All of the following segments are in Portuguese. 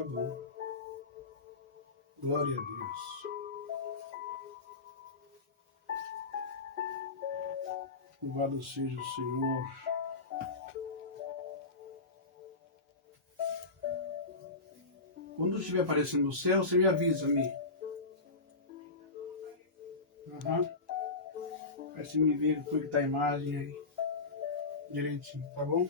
tá bom. Glória a Deus. Louvado seja o Senhor. Quando estiver aparecendo no céu, você me avisa, Mi. Aí você me vê como é que tá a imagem aí. Direitinho, tá bom?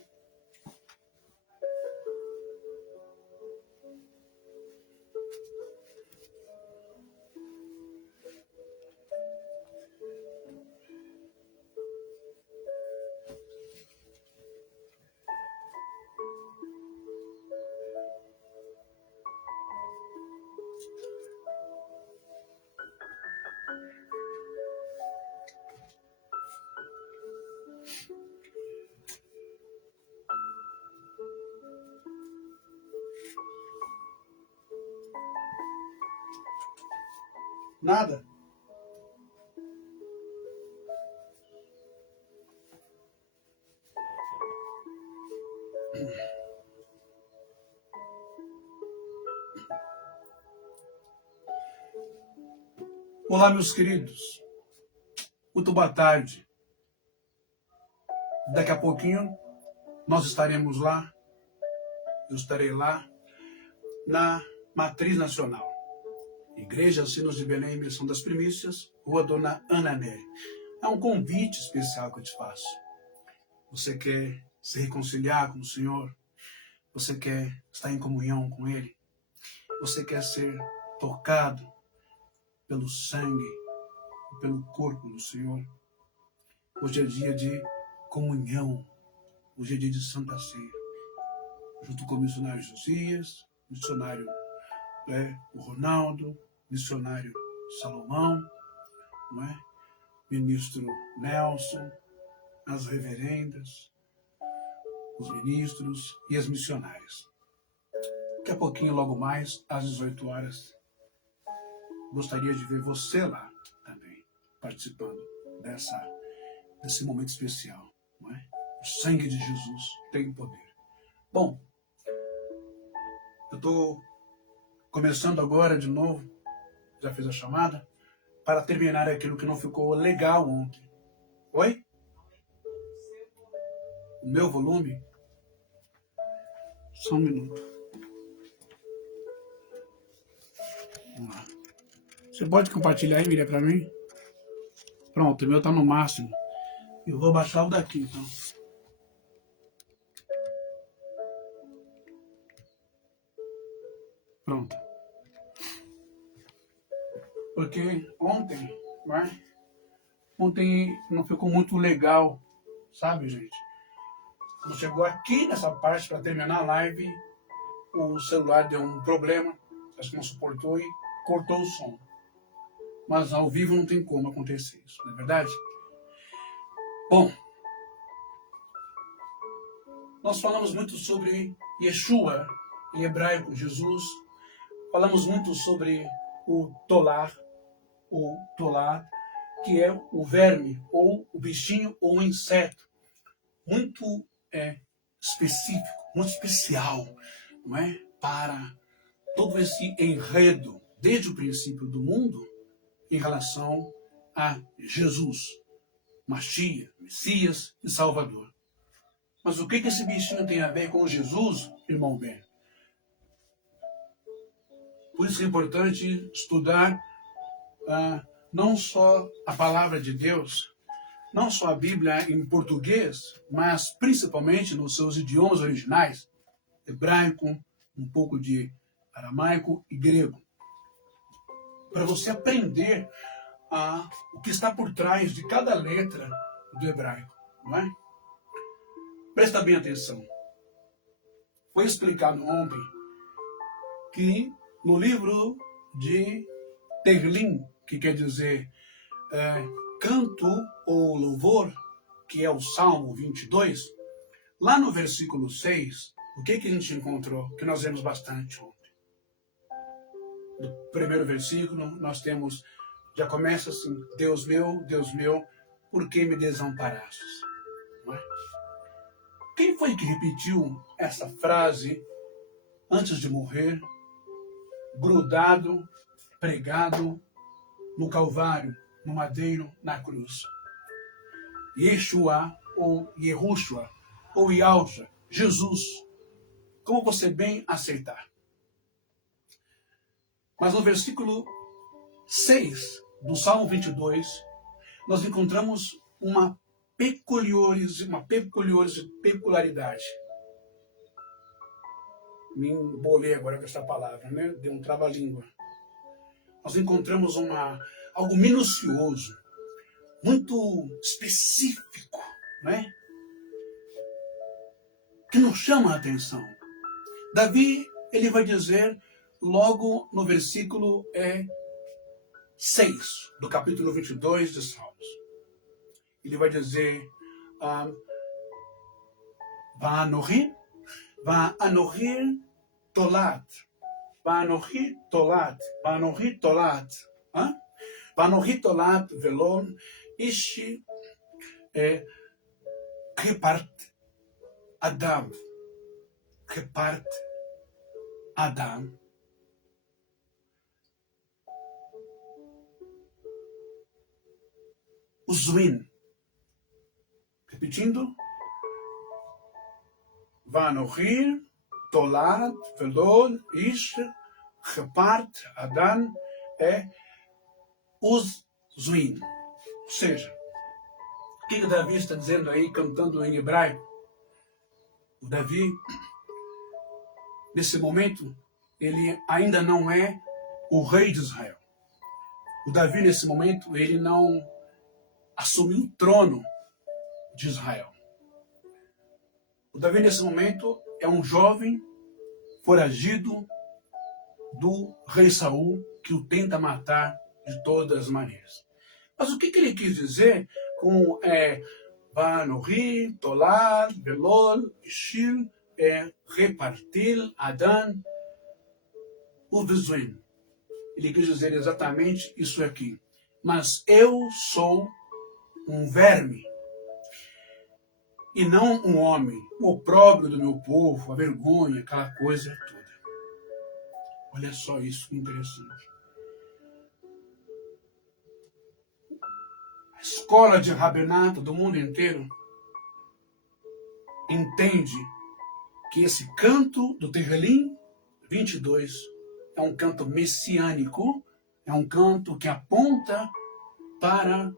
Nada? Olá, meus queridos. Muito boa tarde. Daqui a pouquinho nós estaremos lá, eu estarei lá, na Matriz Nacional. Igreja Sinos de Belém, Missão das Primícias, Rua Dona Ana Nery. É um convite especial que eu te faço. Você quer se reconciliar com o Senhor? Você quer estar em comunhão com Ele? Você quer ser tocado pelo sangue, pelo corpo do Senhor? Hoje é dia de comunhão. Hoje é dia de Santa Ceia. Junto com o missionário Josias, missionário o Ronaldo, missionário Salomão, não é? Ministro Nelson, as reverendas, os ministros e as missionárias. Daqui a pouquinho, logo mais, às 18 horas, gostaria de ver você lá também, participando desse momento especial. Não é? O sangue de Jesus tem poder. Bom, eu estou começando agora de novo, já fiz a chamada, para terminar aquilo que não ficou legal ontem. Oi? O meu volume? Só um minuto. Vamos lá. Você pode compartilhar aí, Miriam, para mim? Pronto, o meu está no máximo. Eu vou baixar o daqui, então. Pronto. Porque ontem, ontem não ficou muito legal, sabe, gente? Quando chegou aqui nessa parte para terminar a live, o celular deu um problema, acho que não suportou e cortou o som. Mas ao vivo não tem como acontecer isso, não é verdade? Bom, nós falamos muito sobre Yeshua, em hebraico, Jesus. Falamos muito sobre o Tolar, que é o verme, ou o bichinho, ou o inseto. Muito específico, muito especial, não é? Para todo esse enredo, desde o princípio do mundo, em relação a Jesus, Mashiach, Messias e Salvador. Mas o que esse bichinho tem a ver com Jesus, irmão Ben? Por isso é importante estudar não só a palavra de Deus, não só a Bíblia em português, mas principalmente nos seus idiomas originais, hebraico, um pouco de aramaico e grego, para você aprender o que está por trás de cada letra do hebraico, não é? Presta bem atenção. Foi explicado ontem que no livro de Tehillim, que quer dizer canto ou louvor, que é o Salmo 22, lá no versículo 6, o que a gente encontrou? Que nós vemos bastante ontem. No primeiro versículo, nós temos, já começa assim, Deus meu, por que me desamparastes? Não é? Quem foi que repetiu essa frase antes de morrer grudado, pregado no Calvário, no madeiro, na cruz. Yeshua, ou Yehoshua, ou Yahshua, Jesus, como você bem aceitar. Mas no versículo 6 do Salmo 22, nós encontramos uma peculiaridade. Me embolei agora com essa palavra, né? Deu um trava-língua. Nós encontramos algo minucioso, muito específico, né? Que nos chama a atenção. Davi, ele vai dizer logo no versículo 6 do capítulo 22 de Salmos. Ele vai dizer Va'anochi tolat, Va'anochi tolat, Va'anochi tolat, Va'anochi tolat velon ishi repart Adam, Uzuin. Repetindo. Va'anochi tolat velon ish repart Adam Uzuin. Ou seja, o que o Davi está dizendo aí, cantando em hebraico? O Davi, nesse momento, ele ainda não é o rei de Israel. O Davi, nesse momento, ele não assumiu o trono de Israel. O Davi, nesse momento, é um jovem foragido do rei Saul, que o tenta matar de todas as maneiras. Mas o que ele quis dizer com Va'anochi tolat velon ishil repartir Adam uvezuin? Ele quis dizer exatamente isso aqui. Mas eu sou um verme e não um homem, o opróbrio do meu povo, a vergonha, aquela coisa toda. Olha só isso que interessante. A escola de rabenato do mundo inteiro entende que esse canto do Tehilim 22 é um canto messiânico, é um canto que aponta para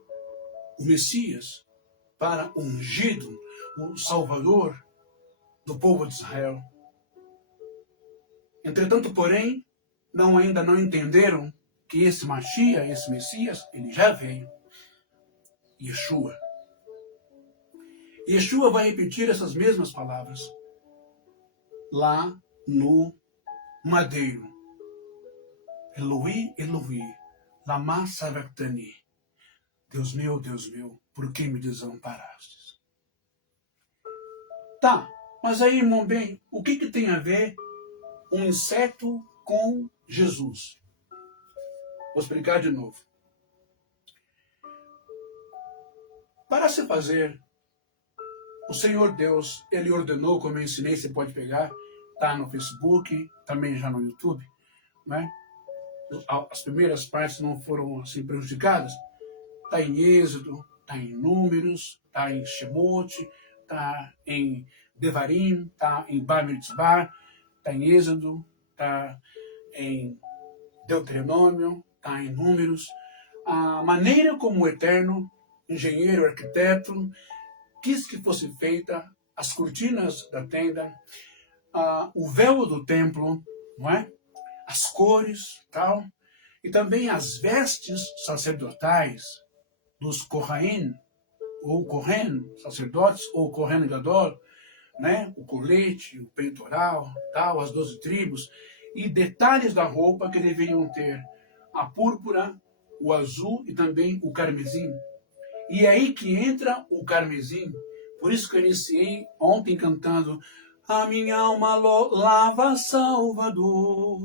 o Messias, para o ungido, o Salvador do povo de Israel. Entretanto, porém, ainda não entenderam que esse Mashiach, esse Messias, ele já veio. Yeshua. Yeshua vai repetir essas mesmas palavras lá no madeiro. Eloi, Eloi, lama sabachthani. Deus meu, por que me desamparastes? Tá, mas aí, irmão bem, o que tem a ver um inseto com Jesus? Vou explicar de novo. Para se fazer, o Senhor Deus, Ele ordenou, como eu ensinei, você pode pegar, tá no Facebook, também já no YouTube, né? As primeiras partes não foram assim prejudicadas. Está em Êxodo, está em Números, está em Shemot, está em Devarim, está em Bar Mitzvah, está em Êxodo, está em Deuteronômio, está em Números. A maneira como o Eterno, engenheiro, arquiteto, quis que fosse feita as cortinas da tenda, o véu do templo, não é? As cores, tal, e também as vestes sacerdotais dos Kohaim, ou Kohen, sacerdotes, ou Kohen Gadol, né? O colete, o peitoral, tal, as 12 tribos, e detalhes da roupa que deveriam ter a púrpura, o azul e também o carmesim. E é aí que entra o carmesim. Por isso que eu iniciei ontem cantando A minha alma lava, Salvador,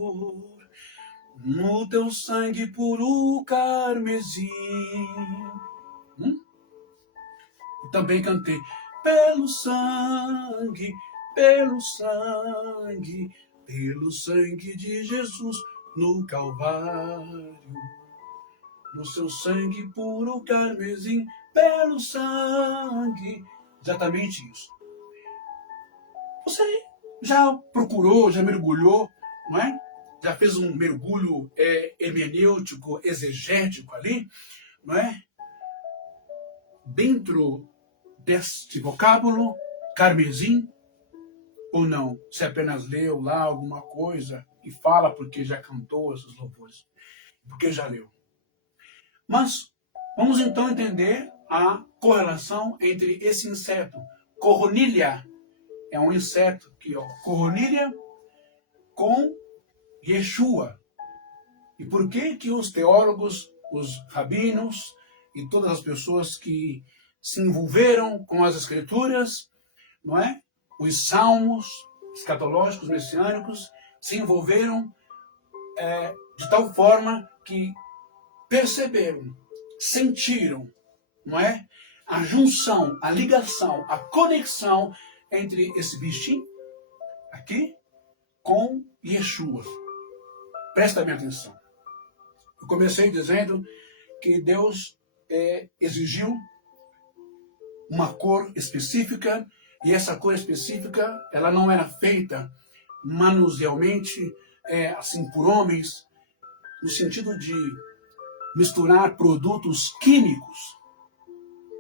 no teu sangue puro carmesim. E também cantei pelo sangue de Jesus, no Calvário, no seu sangue puro carmesim, belo sangue. Exatamente isso. Você já procurou, já mergulhou, não é? Já fez um mergulho hermenêutico, exegético ali, não é? Dentro deste vocábulo, carmesim, ou não? Se apenas leu lá alguma coisa e fala porque já cantou esses louvores, porque já leu. Mas vamos então entender a correlação entre esse inseto. Corronilha é um inseto que corronilha com Yeshua. E por que que os teólogos, os rabinos e todas as pessoas que se envolveram com as escrituras, não é? Os salmos escatológicos, messiânicos, se envolveram de tal forma que perceberam, sentiram, não é? A junção, a ligação, a conexão entre esse bichinho aqui com Yeshua. Presta bem atenção. Eu comecei dizendo que Deus exigiu uma cor específica, e essa cor específica ela não era feita manusealmente, assim por homens, no sentido de misturar produtos químicos.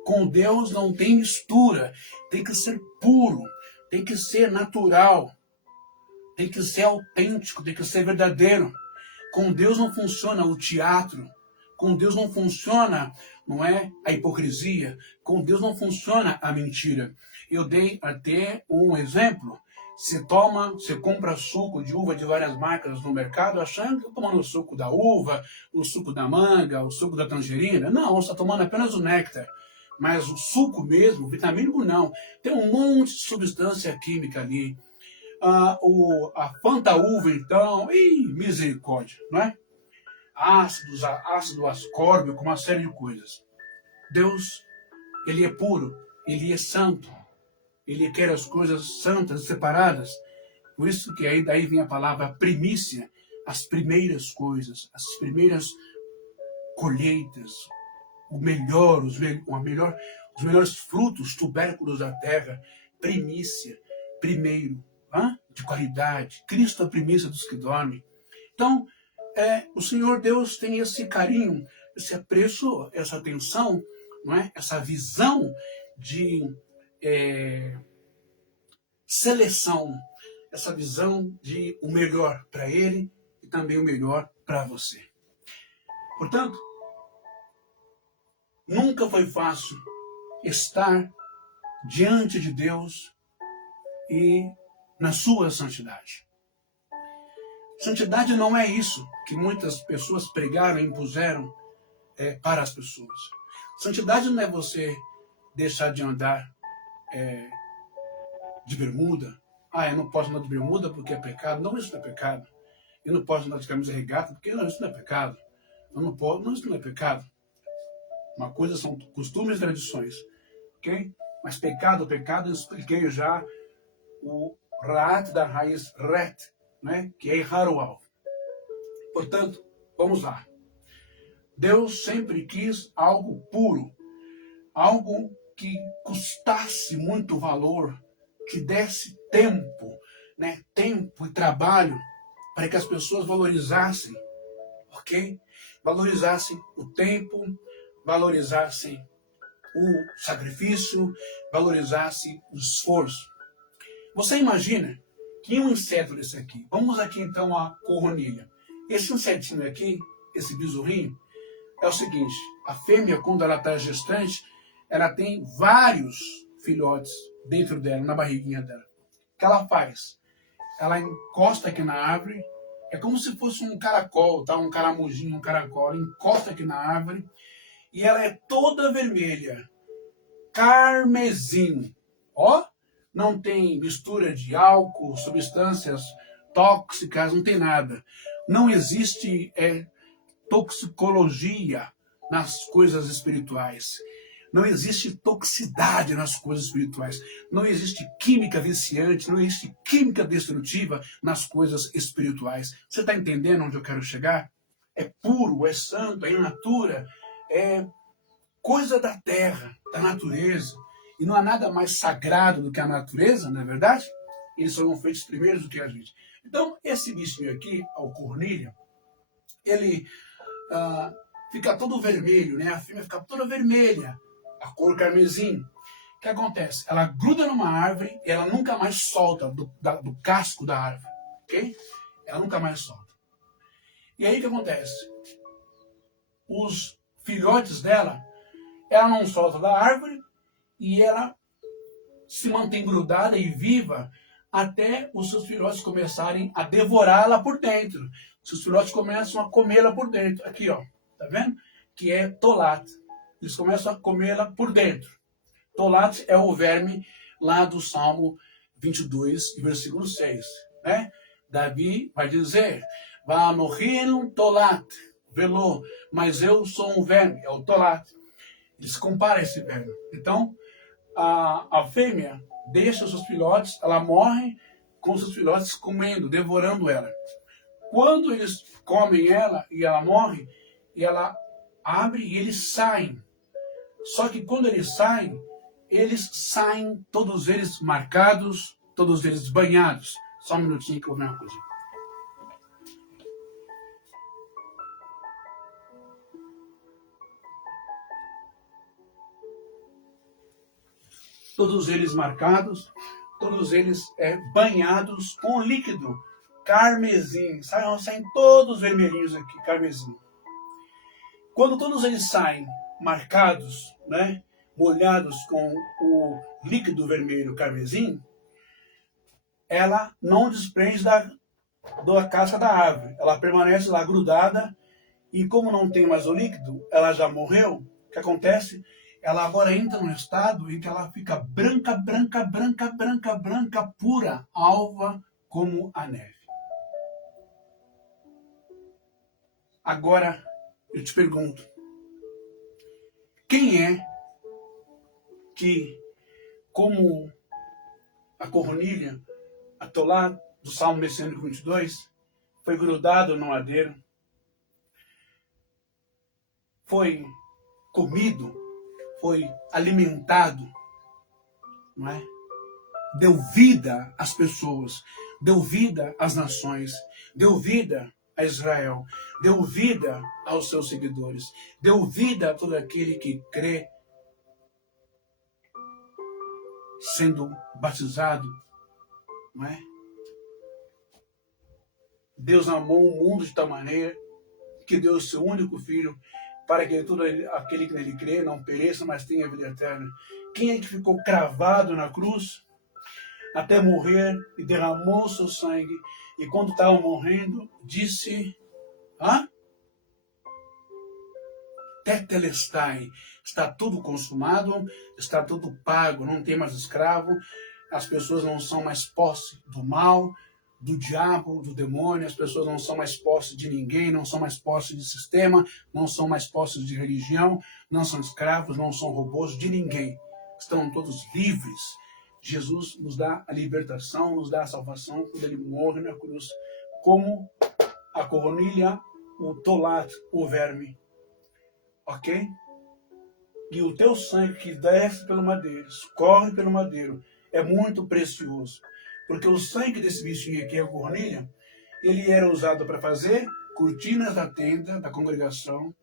Com Deus não tem mistura, tem que ser puro, tem que ser natural, tem que ser autêntico, tem que ser verdadeiro. Com Deus não funciona o teatro, com Deus não funciona, não é, a hipocrisia, com Deus não funciona a mentira. Eu dei até um exemplo. Você compra suco de uva de várias marcas no mercado, achando que está tomando o suco da uva, o suco da manga, o suco da tangerina. Não, você está tomando apenas o néctar. Mas o suco mesmo, o vitamínico não. Tem um monte de substância química ali. A Fanta uva, então, misericórdia, não é? Ácido ascórbico, uma série de coisas. Deus, ele é puro, ele é santo, ele quer as coisas santas, separadas. Por isso que aí daí vem a palavra primícia, as primeiras coisas, as primeiras colheitas, os melhores frutos, tubérculos da terra, primícia, primeiro, de qualidade. Cristo é a primícia dos que dormem. Então, o Senhor Deus tem esse carinho, esse apreço, essa atenção, não é? Essa visão de seleção, essa visão de o melhor para Ele e também o melhor para você. Portanto, nunca foi fácil estar diante de Deus e na sua santidade. Santidade não é isso que muitas pessoas pregaram e impuseram para as pessoas. Santidade não é você deixar de andar de bermuda. Eu não posso andar de bermuda porque é pecado. Não, isso não é pecado. Eu não posso andar de camisa regata porque isso não é pecado. Eu não posso, não, isso não é pecado. Uma coisa são costumes e tradições. Ok? Mas pecado, eu expliquei já o Ra'at da raiz Ret, né? Que é errar o alvo. Portanto, vamos lá. Deus sempre quis algo puro, algo que custasse muito valor, que desse tempo, né? Tempo e trabalho para que as pessoas valorizassem, ok? Valorizassem o tempo, valorizassem o sacrifício, valorizassem o esforço. Você imagina que um inseto desse aqui, vamos aqui então a corronilha. Esse insetinho aqui, esse besourrinho, é o seguinte, a fêmea, quando ela está gestante, ela tem vários filhotes dentro dela, na barriguinha dela. O que ela faz? Ela encosta aqui na árvore, é como se fosse um caracol, tá? Um caramujinho, um caracol. Ela encosta aqui na árvore e ela é toda vermelha, carmesim. Ó, não tem mistura de álcool, substâncias tóxicas, não tem nada. Não existe toxicologia nas coisas espirituais. Não existe toxicidade nas coisas espirituais. Não existe química viciante, não existe química destrutiva nas coisas espirituais. Você está entendendo onde eu quero chegar? É puro, é santo, é in natura, é coisa da terra, da natureza. E não há nada mais sagrado do que a natureza, não é verdade? Eles foram feitos primeiros do que a gente. Então, esse bichinho aqui, o cornilha, ele fica todo vermelho, né? A fêmea fica toda vermelha, a cor carmesim. O que acontece? Ela gruda numa árvore e ela nunca mais solta do casco da árvore, ok? Ela nunca mais solta. E aí o que acontece? Os filhotes dela, ela não solta da árvore e ela se mantém grudada e viva até os seus filhotes começarem a devorá-la por dentro. Seus filhotes começam a comê-la por dentro. Aqui, ó, tá vendo? Que é tolat. Eles começam a comê-la por dentro. Tolat é o verme lá do Salmo 22, versículo 6. Né? Davi vai dizer, Vanohin tolat, velô, mas eu sou um verme, é o tolat. Eles comparam esse verme. Então, a fêmea deixa os seus filhotes, ela morre com os seus filhotes comendo, devorando ela. Quando eles comem ela e ela morre, e ela abre e eles saem. Só que quando eles saem todos eles marcados, todos eles banhados. Só um minutinho que eu vou ver uma coisa. Todos eles marcados, todos eles banhados com líquido carmesim. Saem todos vermelhinhos aqui, carmesim. Quando todos eles saem marcados, né, molhados com o líquido vermelho carmesim, ela não desprende da casca da árvore. Ela permanece lá grudada e como não tem mais o líquido, ela já morreu. O que acontece? Ela agora entra num estado em que ela fica branca, branca, branca, branca, branca, pura, alva como a neve. Agora, eu te pergunto, quem é que, como a cornilha, a tolá do Salmo Messiânico 22, foi grudado no madeiro, foi comido, foi alimentado, não é? Deu vida às pessoas, deu vida às nações, deu vida a Israel, deu vida aos seus seguidores, deu vida a todo aquele que crê, sendo batizado, não é? Deus amou o mundo de tal maneira que deu o seu único filho para que todo aquele que nele crê não pereça, mas tenha vida eterna. Quem é que ficou cravado na cruz até morrer e derramou o seu sangue e quando estava morrendo disse, tetelestai, está tudo consumado, está tudo pago, não tem mais escravo, as pessoas não são mais posse do mal, do diabo, do demônio, as pessoas não são mais posse de ninguém, não são mais posse de sistema, não são mais posse de religião, não são escravos, não são robôs de ninguém. Estão todos livres. Jesus nos dá a libertação, nos dá a salvação quando ele morre na cruz, como a cornilha, o tolat, o verme. Ok? E o teu sangue que desce pelo madeiro, escorre pelo madeiro, é muito precioso. Porque o sangue desse bichinho aqui, a cornilha, ele era usado para fazer cortinas da tenda, da congregação,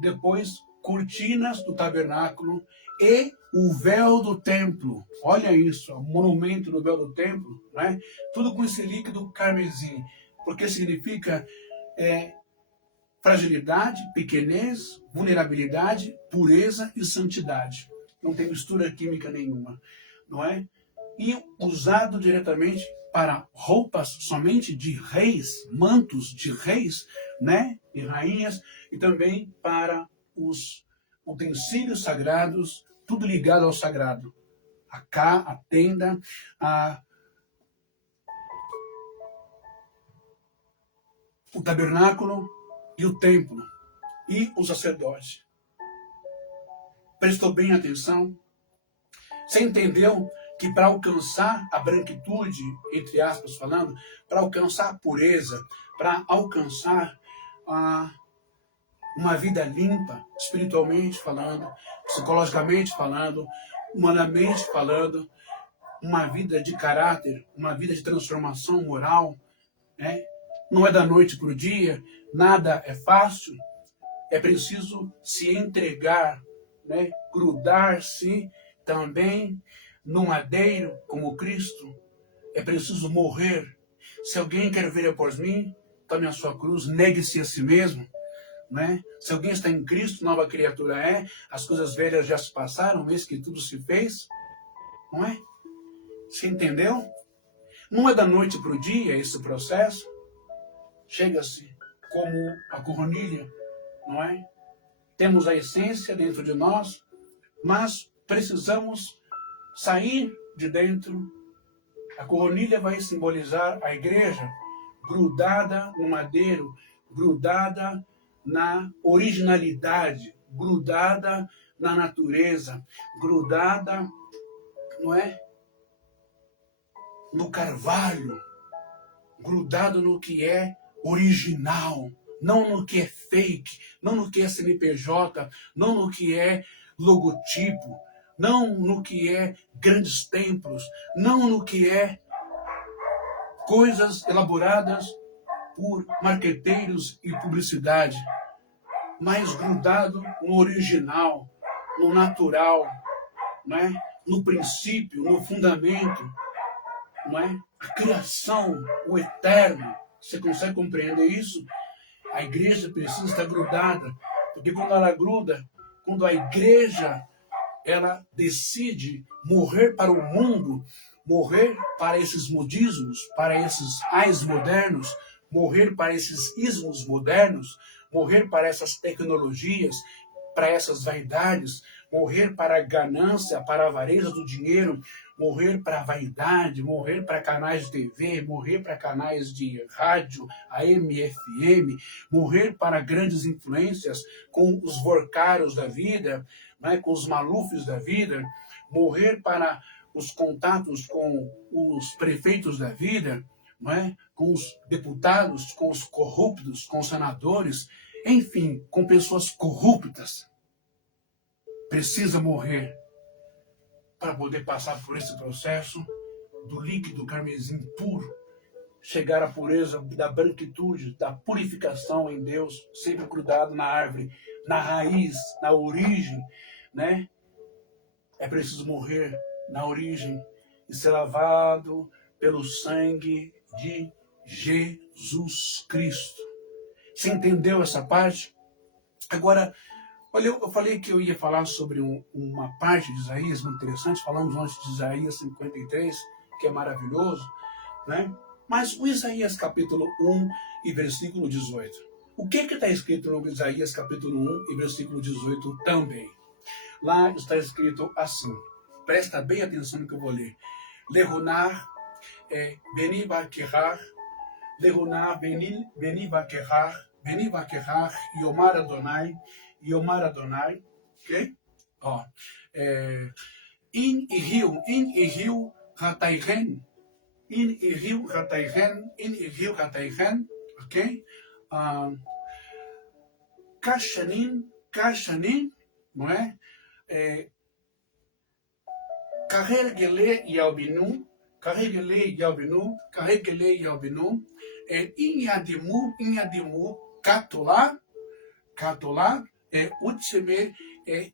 depois cortinas do tabernáculo e o véu do templo. Olha isso, o monumento do véu do templo, né? Tudo com esse líquido carmesim, porque significa fragilidade, pequenez, vulnerabilidade, pureza e santidade. Não tem mistura química nenhuma, não é? E usado diretamente para roupas somente de reis, mantos de reis, né, e rainhas, e também para os utensílios sagrados, tudo ligado ao sagrado. A tenda, o tabernáculo e o templo e o sacerdote. Prestou bem atenção? Você entendeu que para alcançar a branquitude, entre aspas falando, para alcançar a pureza, para alcançar uma vida limpa, espiritualmente falando, psicologicamente falando, humanamente falando, uma vida de caráter, uma vida de transformação moral, né? Não é da noite para o dia, nada é fácil, é preciso se entregar, né? Grudar-se também no madeiro como Cristo, é preciso morrer. Se alguém quer vir após mim, tome a sua cruz, negue-se a si mesmo, né? Se alguém está em Cristo, nova criatura é, as coisas velhas já se passaram, eis que tudo se fez, não é? Você entendeu? Não é da noite para o dia esse processo. Chega-se como a cornilha, não é? Temos a essência dentro de nós, mas precisamos sair de dentro. A cornilha vai simbolizar a igreja, grudada no madeiro, grudada na originalidade, grudada na natureza, grudada, não é? No carvalho, grudado no que é original, não no que é fake, não no que é CNPJ, não no que é logotipo, não no que é grandes templos, não no que é coisas elaboradas por marqueteiros e publicidade, mas grudado no original, no natural, né? No princípio, no fundamento, não é? A criação, o eterno. Você consegue compreender isso? A igreja precisa estar grudada, porque quando ela gruda, quando a igreja ela decide morrer para o mundo, morrer para esses modismos, para esses ais modernos, morrer para esses ismos modernos, morrer para essas tecnologias, para essas vaidades, morrer para a ganância, para a avareza do dinheiro, morrer para a vaidade, morrer para canais de TV, morrer para canais de rádio, AM, FM, morrer para grandes influências com os vorcaros da vida, né, com os malufes da vida, morrer para os contatos com os prefeitos da vida, não é? Com os deputados, com os corruptos, com os senadores, enfim, com pessoas corruptas. Precisa morrer para poder passar por esse processo do líquido carmesim puro, chegar à pureza da branquitude, da purificação em Deus, sempre grudado na árvore, na raiz, na origem, né? É preciso morrer na origem e ser lavado pelo sangue de Jesus Cristo. Você entendeu essa parte? Agora, olha, eu falei que eu ia falar sobre uma parte de Isaías muito interessante. Falamos antes de Isaías 53, que é maravilhoso, né? Mas o Isaías capítulo 1 e versículo 18. O que está escrito no Isaías capítulo 1 e versículo 18 também? Lá está escrito assim. Presta bem atenção no que eu vou ler. Lehunar, Beni Vaquerar, Lehunar, Beni Vaquerar, Yomar Adonai, ok? Ó, in Iriu Hatairen, ok? Kashanin, não é? Carregele Yalbinu, Inyadimu, Katolá, Utseme,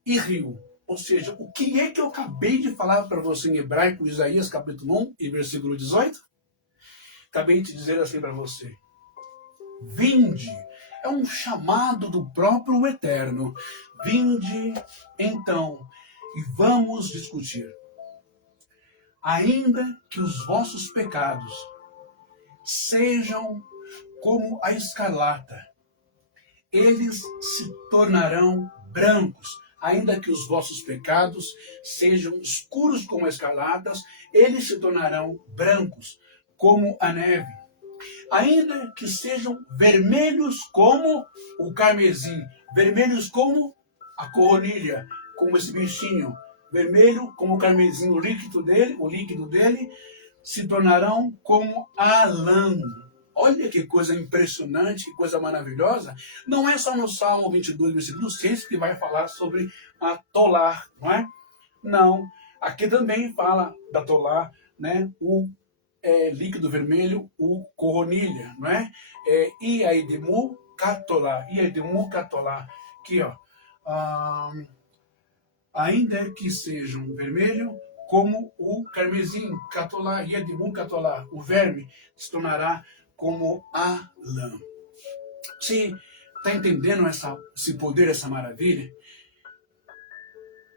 Iriu. Ou seja, o que é que eu acabei de falar para você em hebraico, Isaías capítulo 1 e versículo 18? Acabei de dizer assim para você. Vinde, é um chamado do próprio Eterno. Vinde, então, e vamos discutir. Ainda que os vossos pecados sejam como a escarlata, eles se tornarão brancos. Ainda que os vossos pecados sejam escuros como escarlatas, eles se tornarão brancos como a neve. Ainda que sejam vermelhos como o carmesim, vermelhos como a cornilha, como esse bichinho vermelho, como o carmesim, o líquido dele, se tornarão como a lã. Olha que coisa impressionante, que coisa maravilhosa. Não é só no Salmo 22, versículo 6, que vai falar sobre a Tolá, não é? Não, aqui também fala da Tolá, né? O líquido vermelho, o coronilha, não é? Iaidimu Catolá, aqui ó, ainda que sejam vermelho, como o carmesim, catolá, iadimu catolá, o verme se tornará como a lã. Você está entendendo esse poder, essa maravilha?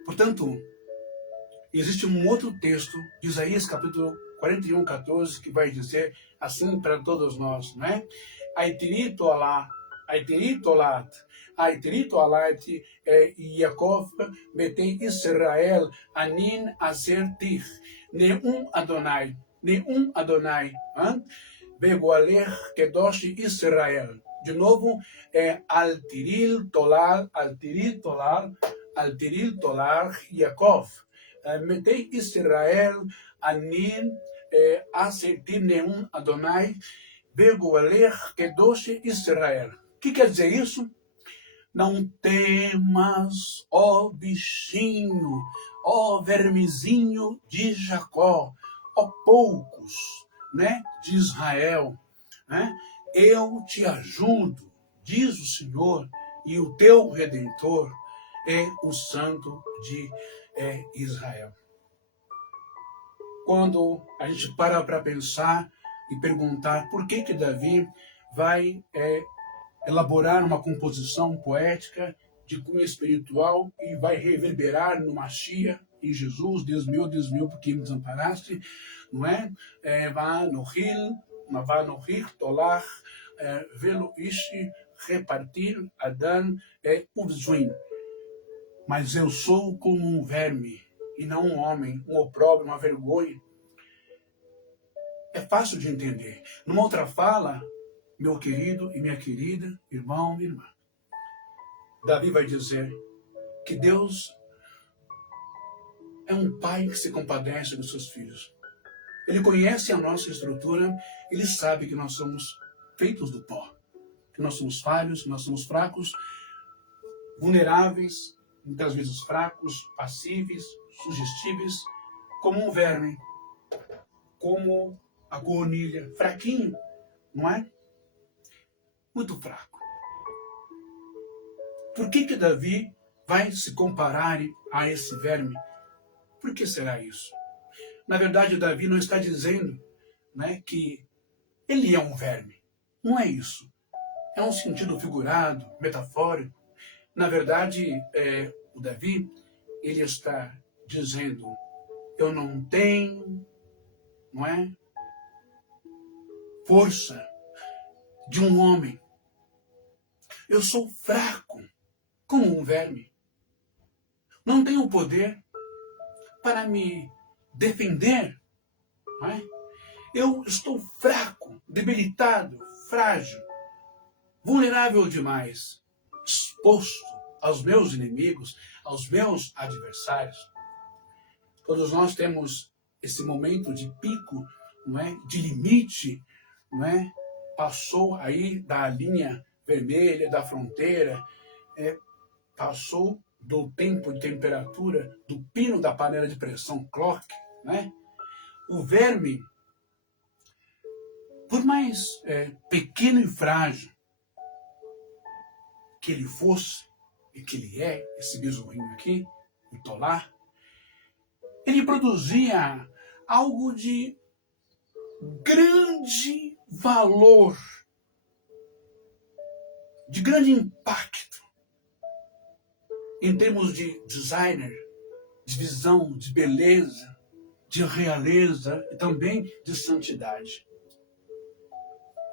Portanto, existe um outro texto, de Isaías capítulo 41, 14, que vai dizer assim para todos nós, não é? Aiterito alat Yaakov betei Israel anin azertich neum Adonai begoaler kedosh Israel. De novo, altiril tolar Yaakov metei Israel anin azertich neum Adonai begoaler kedosh Israel. O que quer dizer isso? Não temas, ó bichinho, ó vermezinho de Jacó, ó poucos, né, de Israel, né? Eu te ajudo, diz o Senhor, e o teu Redentor é o Santo de Israel. Quando a gente para pensar e perguntar por que Davi vai elaborar uma composição poética de cunho espiritual e vai reverberar no Mashiach, em Jesus, Deus meu, porque me desamparaste, não é? Vá no rir, tolar, velo ishi, repartir, adan, ubzuin. Mas eu sou como um verme, e não um homem, um opróbrio, uma vergonha. É fácil de entender. Numa outra fala, meu querido e minha querida, irmão e irmã, Davi vai dizer que Deus é um pai que se compadece dos seus filhos. Ele conhece a nossa estrutura, ele sabe que nós somos feitos do pó, que nós somos falhos, que nós somos fracos, vulneráveis, muitas vezes fracos, passíveis, sugestíveis, como um verme, como a cornilha, fraquinho, não é? Muito fraco. Por que Davi vai se comparar a esse verme? Por que será isso? Na verdade, Davi não está dizendo, né, que ele é um verme. Não é isso. É um sentido figurado, metafórico. Na verdade, o Davi, ele está dizendo, eu não tenho, não é, força de um homem. Eu sou fraco, como um verme. Não tenho poder para me defender. Não é? Eu estou fraco, debilitado, frágil, vulnerável demais, exposto aos meus inimigos, aos meus adversários. Todos nós temos esse momento de pico, não é? De limite, não é? Passou aí da linha vermelha, da fronteira, passou do tempo de temperatura, do pino da panela de pressão clock, né? O verme, por mais pequeno e frágil que ele fosse, e que ele é, esse besourrinho aqui, o tolar, ele produzia algo de grande valor, de grande impacto, em termos de designer, de visão, de beleza, de realeza e também de santidade.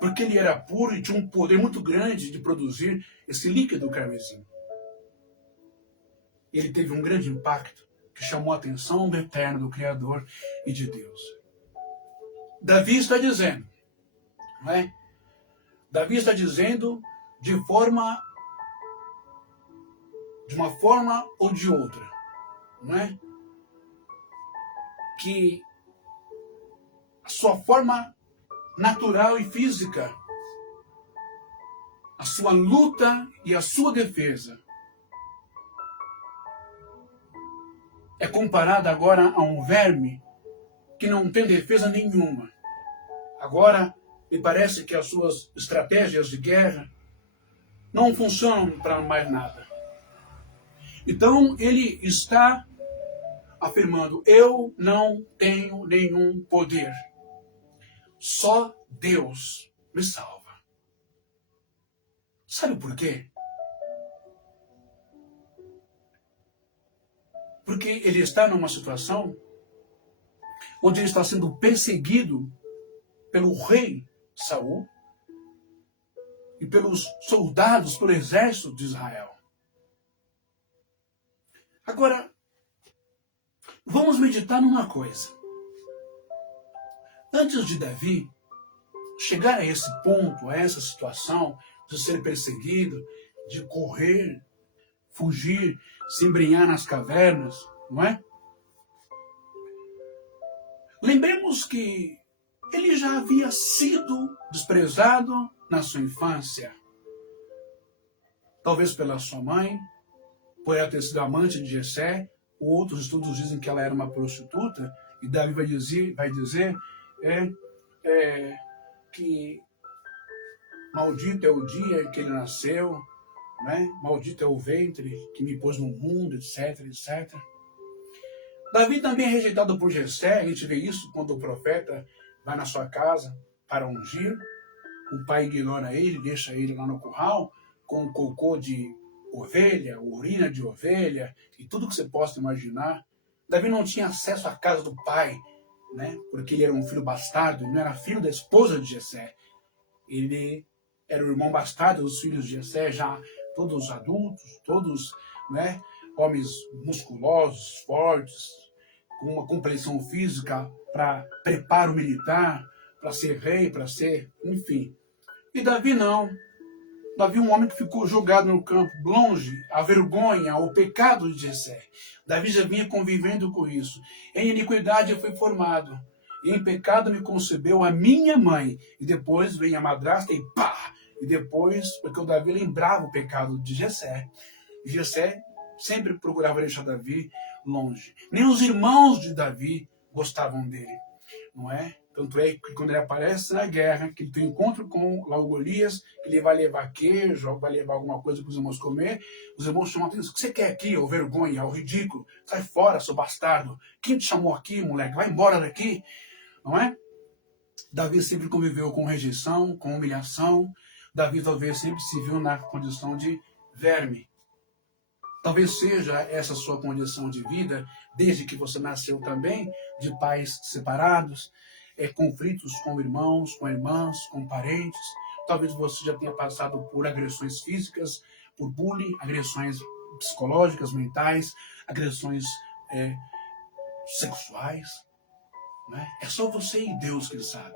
Porque ele era puro e tinha um poder muito grande de produzir esse líquido carmesim. Ele teve um grande impacto que chamou a atenção do Eterno, do Criador e de Deus. Davi está dizendo, não é? Davi está dizendo de uma forma ou de outra, não é? Que a sua forma natural e física, a sua luta e a sua defesa é comparada agora a um verme que não tem defesa nenhuma. Agora, me parece que as suas estratégias de guerra não funcionam para mais nada. Então, ele está afirmando: eu não tenho nenhum poder. Só Deus me salva. Sabe por quê? Porque ele está numa situação onde ele está sendo perseguido pelo rei Saul e pelos soldados, pelo exército de Israel. Agora, vamos meditar numa coisa. Antes de Davi chegar a esse ponto, a essa situação de ser perseguido, de correr, fugir, se embrenhar nas cavernas, não é? Lembremos que ele já havia sido desprezado na sua infância. Talvez pela sua mãe, por ela ter sido amante de Jessé. Outros estudos dizem que ela era uma prostituta. E Davi vai dizer que maldito é o dia que ele nasceu, né? Maldito é o ventre que me pôs no mundo, etc, etc. Davi também é rejeitado por Jessé. A gente vê isso quando o profeta vai na sua casa para ungir. O pai ignora ele, deixa ele lá no curral com um cocô de ovelha, urina de ovelha e tudo que você possa imaginar. Davi não tinha acesso à casa do pai, né? Porque ele era um filho bastardo, ele não era filho da esposa de Jessé. Ele era o irmão bastardo dos filhos de Jessé, já todos adultos, todos, né, homens musculosos, fortes, com uma compreensão física para preparo militar, para ser rei, para ser, enfim. E Davi não. Davi um homem que ficou jogado no campo, longe, a vergonha, o pecado de Jessé. Davi já vinha convivendo com isso. Em iniquidade eu fui formado, e em pecado me concebeu a minha mãe. E depois vem a madrasta e pá! E depois, porque o Davi lembrava o pecado de Jessé. E Jessé sempre procurava deixar Davi longe. Nem os irmãos de Davi gostavam dele, não é? Tanto é que quando ele aparece na guerra, que ele tem um encontro com lá o Golias, que ele vai levar queijo, vai levar alguma coisa para os irmãos comer, os irmãos chamam a atenção: o que você quer aqui, ô vergonha, ô ridículo? Sai fora, seu bastardo. Quem te chamou aqui, moleque? Vai embora daqui. Não é? Davi sempre conviveu com rejeição, com humilhação. Davi talvez sempre se viu na condição de verme. Talvez seja essa sua condição de vida, desde que você nasceu também, de pais separados, conflitos com irmãos, com irmãs, com parentes. Talvez você já tenha passado por agressões físicas, por bullying, agressões psicológicas, mentais, agressões sexuais. Né? É só você e Deus que sabe.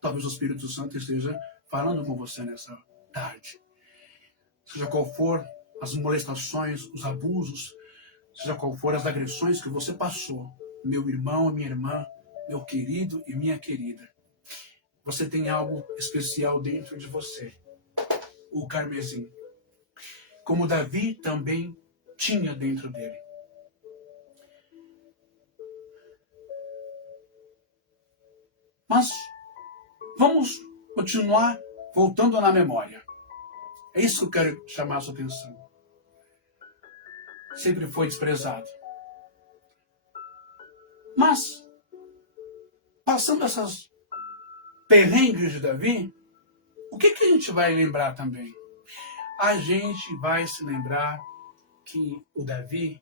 Talvez o Espírito Santo esteja falando com você nessa tarde. Seja qual for as molestações, os abusos, seja qual for as agressões que você passou, meu irmão, minha irmã, meu querido e minha querida, você tem algo especial dentro de você, o carmesim, como Davi também tinha dentro dele. Mas vamos continuar voltando na memória. É isso que eu quero chamar a sua atenção. Sempre foi desprezado. Mas, passando essas perrengues de Davi, o que a gente vai lembrar também? A gente vai se lembrar que o Davi,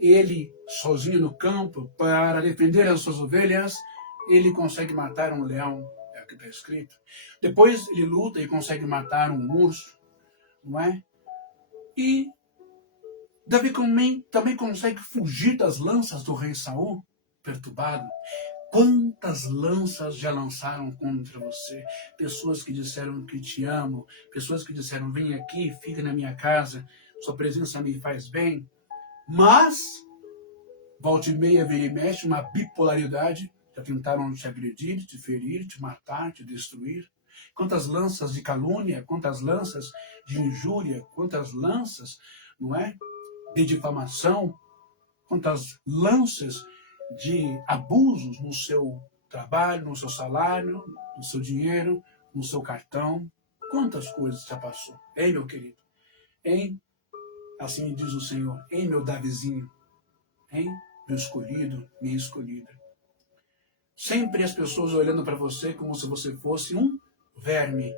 ele sozinho no campo, para defender as suas ovelhas, ele consegue matar um leão, é o que está escrito. Depois ele luta e consegue matar um urso, não é? E Davi também consegue fugir das lanças do rei Saul, perturbado. Quantas lanças já lançaram contra você? Pessoas que disseram que te amo, pessoas que disseram: vem aqui, fica na minha casa, sua presença me faz bem. Mas volta e meia, vira e mexe, uma bipolaridade. Já tentaram te agredir, te ferir, te matar, te destruir. Quantas lanças de calúnia, quantas lanças de injúria, quantas lanças, não é, de difamação, quantas lanças de abusos no seu trabalho, no seu salário, no seu dinheiro, no seu cartão. Quantas coisas já passou, hein, meu querido? Hein? Assim diz o Senhor, hein, meu Davizinho? Hein, meu escolhido, minha escolhida? Sempre as pessoas olhando para você como se você fosse um verme,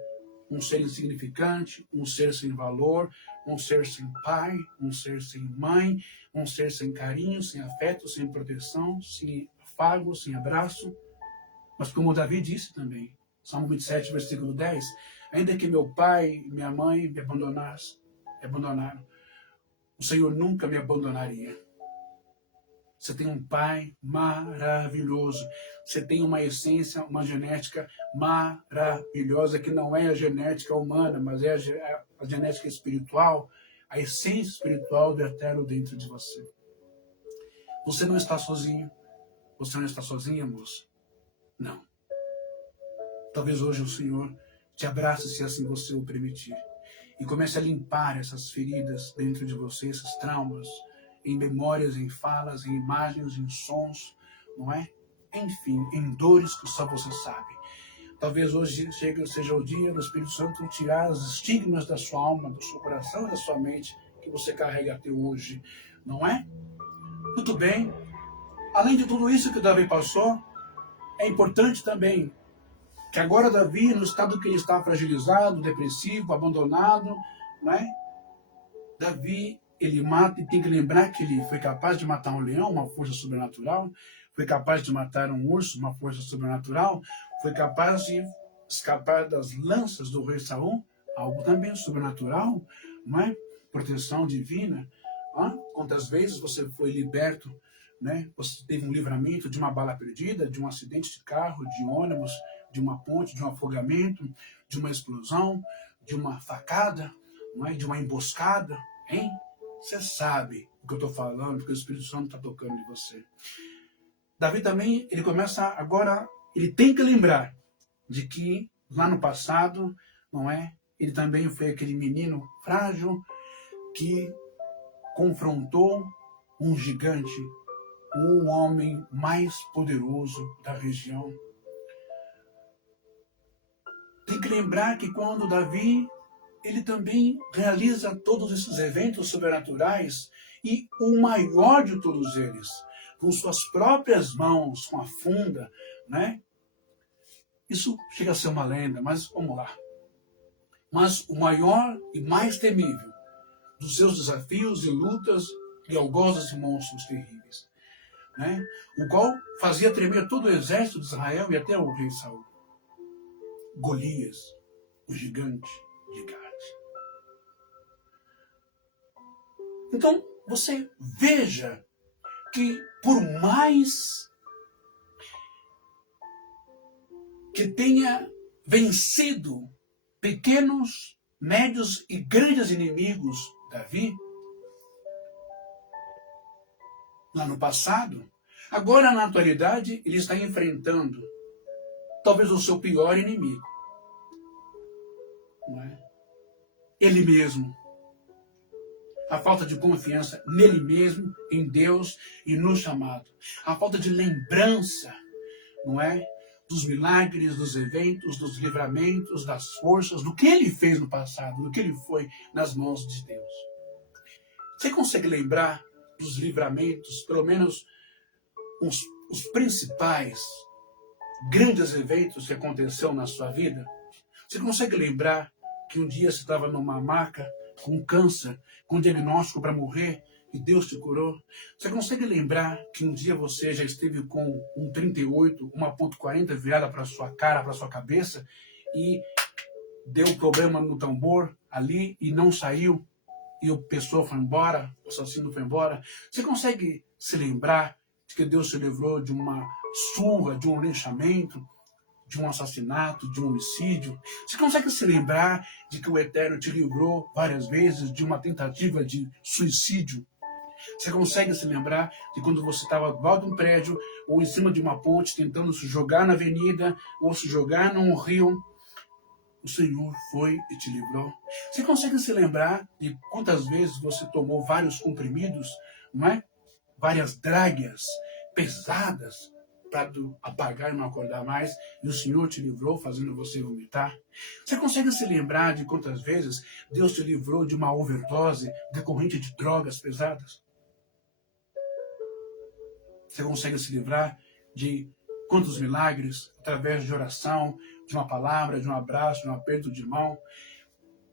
um ser insignificante, um ser sem valor, um ser sem pai, um ser sem mãe, um ser sem carinho, sem afeto, sem proteção, sem afago, sem abraço. Mas como Davi disse também, Salmo 27, versículo 10, ainda que meu pai e minha mãe me abandonaram, o Senhor nunca me abandonaria. Você tem um pai maravilhoso. Você tem uma essência, uma genética maravilhosa, que não é a genética humana, mas é a genética espiritual, a essência espiritual do eterno dentro de você. Você não está sozinho. Você não está sozinha, moça. Não. Talvez hoje o Senhor te abrace, se assim você o permitir. E comece a limpar essas feridas dentro de você, esses traumas, em memórias, em falas, em imagens, em sons, não é? Enfim, em dores que só você sabe. Talvez hoje seja o dia do Espírito Santo tirar os estigmas da sua alma, do seu coração e da sua mente que você carrega até hoje, não é? Muito bem. Além de tudo isso que Davi passou, é importante também que agora Davi, no estado que ele está fragilizado, depressivo, abandonado, não é? Davi, ele mata, e tem que lembrar que ele foi capaz de matar um leão, uma força sobrenatural, foi capaz de matar um urso, uma força sobrenatural, foi capaz de escapar das lanças do rei Saul, algo também sobrenatural, não é? Proteção divina. Quantas vezes você foi liberto, né? Você teve um livramento de uma bala perdida, de um acidente de carro, de ônibus, de uma ponte, de um afogamento, de uma explosão, de uma facada, não é? De uma emboscada, hein? Você sabe o que eu estou falando, porque o Espírito Santo está tocando em você. Davi também, ele começa agora, ele tem que lembrar de que lá no passado, não é? Ele também foi aquele menino frágil que confrontou um gigante, um homem mais poderoso da região. Tem que lembrar que quando Davi, ele também realiza todos esses eventos sobrenaturais, e o maior de todos eles, com suas próprias mãos, com a funda, né? Isso chega a ser uma lenda, mas vamos lá. Mas o maior e mais temível dos seus desafios e lutas e algozes e monstros terríveis, né? O qual fazia tremer todo o exército de Israel e até o rei Saul. Golias, o gigante de Gade. Então, você veja que por mais que tenha vencido pequenos, médios e grandes inimigos, Davi, lá no passado, agora na atualidade ele está enfrentando talvez o seu pior inimigo, não é? Ele mesmo. A falta de confiança nele mesmo, em Deus e no chamado. A falta de lembrança, não é? Dos milagres, dos eventos, dos livramentos, das forças, do que ele fez no passado, do que ele foi nas mãos de Deus. Você consegue lembrar dos livramentos, pelo menos os principais grandes eventos que aconteceram na sua vida? Você consegue lembrar que um dia você estava numa maca com câncer, com diagnóstico para morrer, e Deus te curou? Você consegue lembrar que um dia você já esteve com um 38, uma .40 virada para sua cara, para sua cabeça, e deu problema no tambor ali e não saiu, e a pessoa foi embora, o assassino foi embora? Você consegue se lembrar de que Deus te livrou de uma surra, de um linchamento, de um assassinato, de um homicídio? Você consegue se lembrar de que o Eterno te livrou várias vezes de uma tentativa de suicídio? Você consegue se lembrar de quando você estava do alto de um prédio ou em cima de uma ponte tentando se jogar na avenida ou se jogar num rio? O Senhor foi e te livrou. Você consegue se lembrar de quantas vezes você tomou vários comprimidos, não é? Várias dráguias pesadas para apagar e não acordar mais, e o Senhor te livrou fazendo você vomitar? Você consegue se lembrar de quantas vezes Deus te livrou de uma overdose decorrente de drogas pesadas? Você consegue se livrar de quantos milagres através de oração, de uma palavra, de um abraço, de um aperto de mão?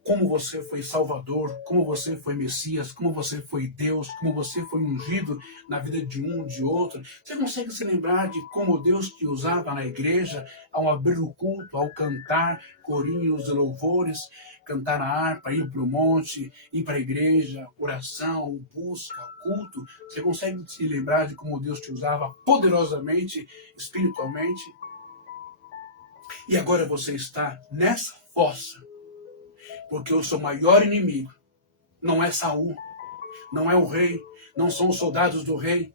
Como você foi Salvador, como você foi Messias, como você foi Deus, como você foi ungido na vida de um, de outro. Você consegue se lembrar de como Deus te usava na igreja, ao abrir o culto, ao cantar corinhos e louvores, cantar a harpa, ir para o monte, ir para a igreja, oração, busca, culto? Você consegue se lembrar de como Deus te usava poderosamente, espiritualmente? E agora você está nessa fossa, porque o seu maior inimigo não é Saul, não é o rei, não são os soldados do rei.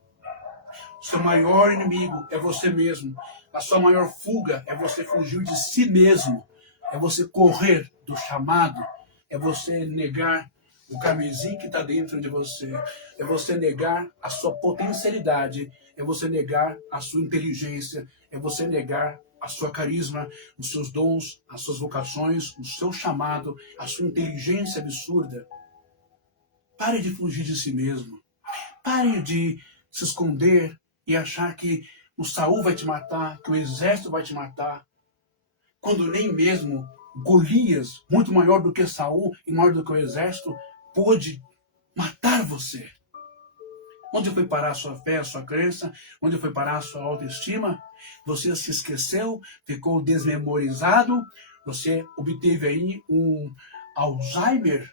O seu maior inimigo é você mesmo. A sua maior fuga é você fugir de si mesmo. É você correr do chamado. É você negar o carmesim que está dentro de você. É você negar a sua potencialidade. É você negar a sua inteligência. É você negar a sua carisma, os seus dons, as suas vocações, o seu chamado, a sua inteligência absurda. Pare de fugir de si mesmo. Pare de se esconder e achar que o Saul vai te matar, que o exército vai te matar, quando nem mesmo Golias, muito maior do que Saul e maior do que o exército, pôde matar você. Onde foi parar a sua fé, a sua crença? Onde foi parar a sua autoestima? Você se esqueceu, ficou desmemorizado, você obteve aí um Alzheimer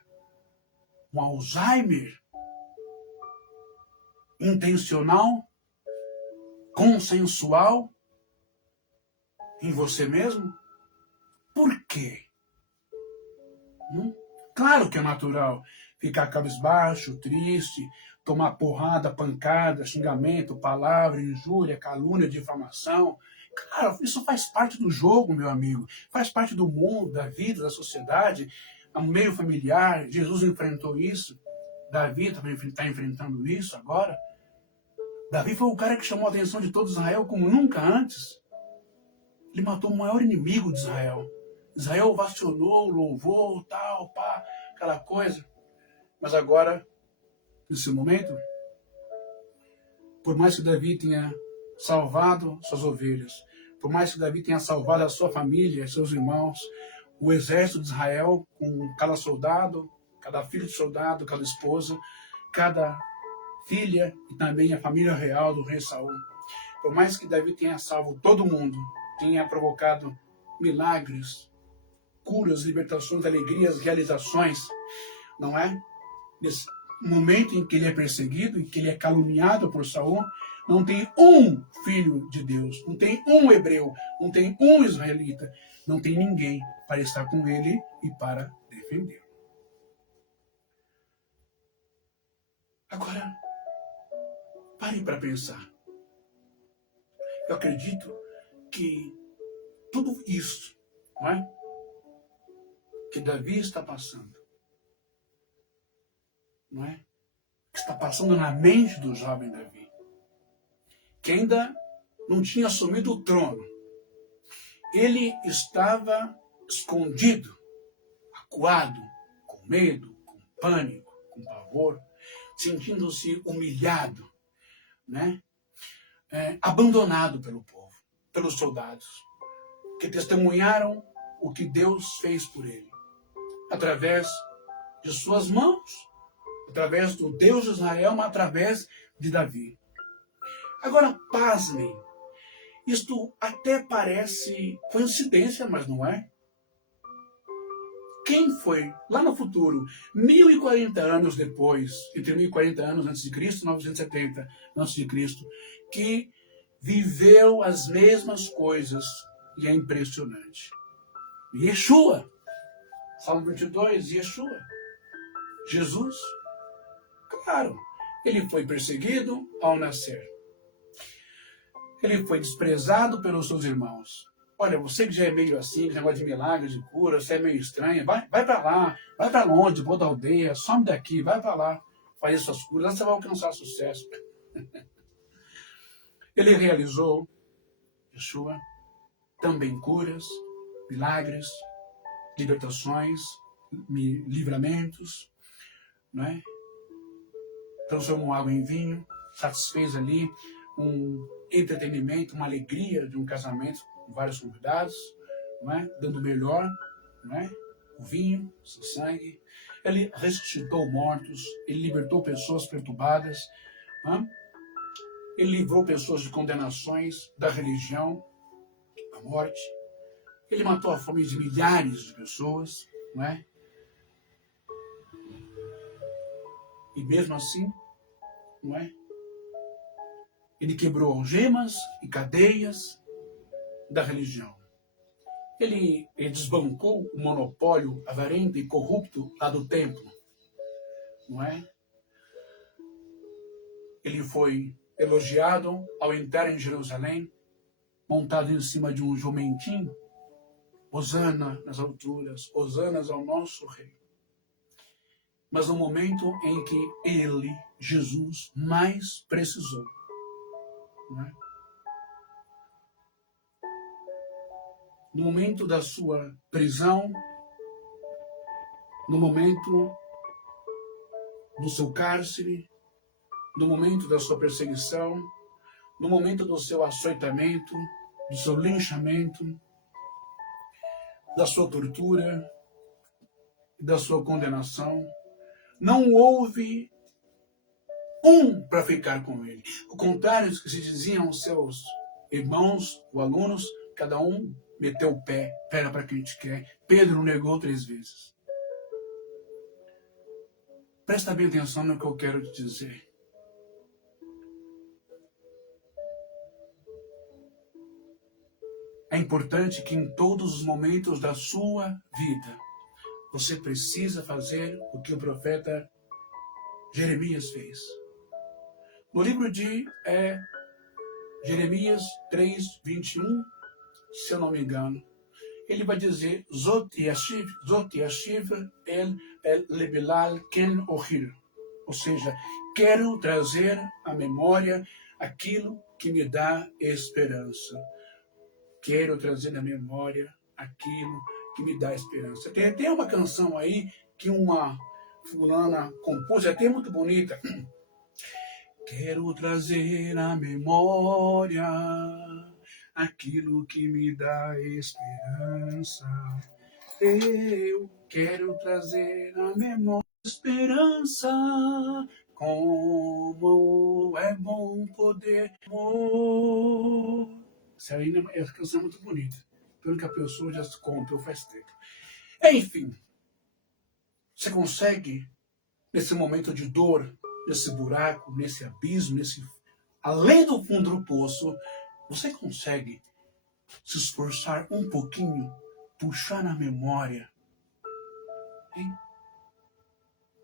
intencional, consensual em você mesmo? Por quê? Claro que é natural ficar cabisbaixo, triste, tomar porrada, pancada, xingamento, palavra, injúria, calúnia, difamação. Claro, isso faz parte do jogo, meu amigo. Faz parte do mundo, da vida, da sociedade, do meio familiar. Jesus enfrentou isso. Davi também está enfrentando isso agora. Davi foi o cara que chamou a atenção de todo Israel como nunca antes. Ele matou o maior inimigo de Israel. Israel ovacionou, louvou, tal, pá, aquela coisa. Mas agora, nesse momento, por mais que Davi tenha salvado suas ovelhas, por mais que Davi tenha salvado a sua família, seus irmãos, o exército de Israel, com cada soldado, cada filho de soldado, cada esposa, cada filha e também a família real do rei Saul. Por mais que Davi tenha salvo todo mundo, tenha provocado milagres, curas, libertações, alegrias, realizações, não é? Nesse momento em que ele é perseguido, em que ele é caluniado por Saul, não tem um filho de Deus, não tem um hebreu, não tem um israelita, não tem ninguém para estar com ele e para defendê-lo. Agora, pare para pensar. Eu acredito que tudo isso, não é? Que Davi está passando, não é? Que está passando na mente do jovem Davi, que ainda não tinha assumido o trono. Ele estava escondido, acuado, com medo, com pânico, com pavor, sentindo-se humilhado, né? Abandonado pelo povo, pelos soldados, que testemunharam o que Deus fez por ele, através de suas mãos, através do Deus de Israel, mas através de Davi. Agora, pasmem, isto até parece coincidência, mas não é? Quem foi, lá no futuro, 1040 anos depois, entre 1040 anos antes de Cristo e 970 antes de Cristo, que viveu as mesmas coisas e é impressionante? Yeshua, Salmo 22, Yeshua, Jesus. Claro, Ele foi perseguido ao nascer. Ele foi desprezado pelos seus irmãos. Olha, você que já é meio assim, que negócio de milagres, de cura, você é meio estranha, vai para lá, vai para longe, vou da aldeia, some daqui, vai para lá, faz suas curas, você vai alcançar sucesso. Ele realizou, Yeshua, também curas, milagres, libertações, livramentos, não é? Transformou água em vinho, satisfez ali um entretenimento, uma alegria de um casamento com vários convidados, não é? Dando o melhor, não é? O vinho, o seu sangue. Ele ressuscitou mortos, ele libertou pessoas perturbadas, não é? Ele livrou pessoas de condenações da religião, da morte. Ele matou a fome de milhares de pessoas, não é? E mesmo assim, não é? Ele quebrou algemas e cadeias da religião. Ele desbancou o monopólio avarento e corrupto lá do templo, não é? Ele foi elogiado ao entrar em Jerusalém, montado em cima de um jumentinho. Hosana nas alturas, hosanas ao nosso rei. Mas no momento em que ele, Jesus, mais precisou, né? No momento da sua prisão, no momento do seu cárcere, no momento da sua perseguição, no momento do seu açoitamento, do seu linchamento, da sua tortura, da sua condenação, não houve um para ficar com ele. Ao contrário do que se diziam seus irmãos ou alunos, cada um meteu o pé, pera para quem te quer. Pedro negou 3 vezes. Presta bem atenção no que eu quero te dizer. É importante que em todos os momentos da sua vida, você precisa fazer o que o profeta Jeremias fez. No livro de Jeremias 3:21, se eu não me engano, ele vai dizer Zot yashiv el lebilal ken ohir. Ou seja, quero trazer à memória aquilo que me dá esperança. Quero trazer à memória aquilo que me dá esperança. Tem uma canção aí que uma fulana compôs, até muito bonita. Quero trazer à memória aquilo que me dá esperança. Eu quero trazer à memória esperança. Como é bom poder amor. Essa canção é muito bonita. Pelo que a pessoa já se comprou faz tempo. Enfim, você consegue, nesse momento de dor, nesse buraco, nesse abismo, além do fundo do poço, você consegue se esforçar um pouquinho, puxar na memória. Hein?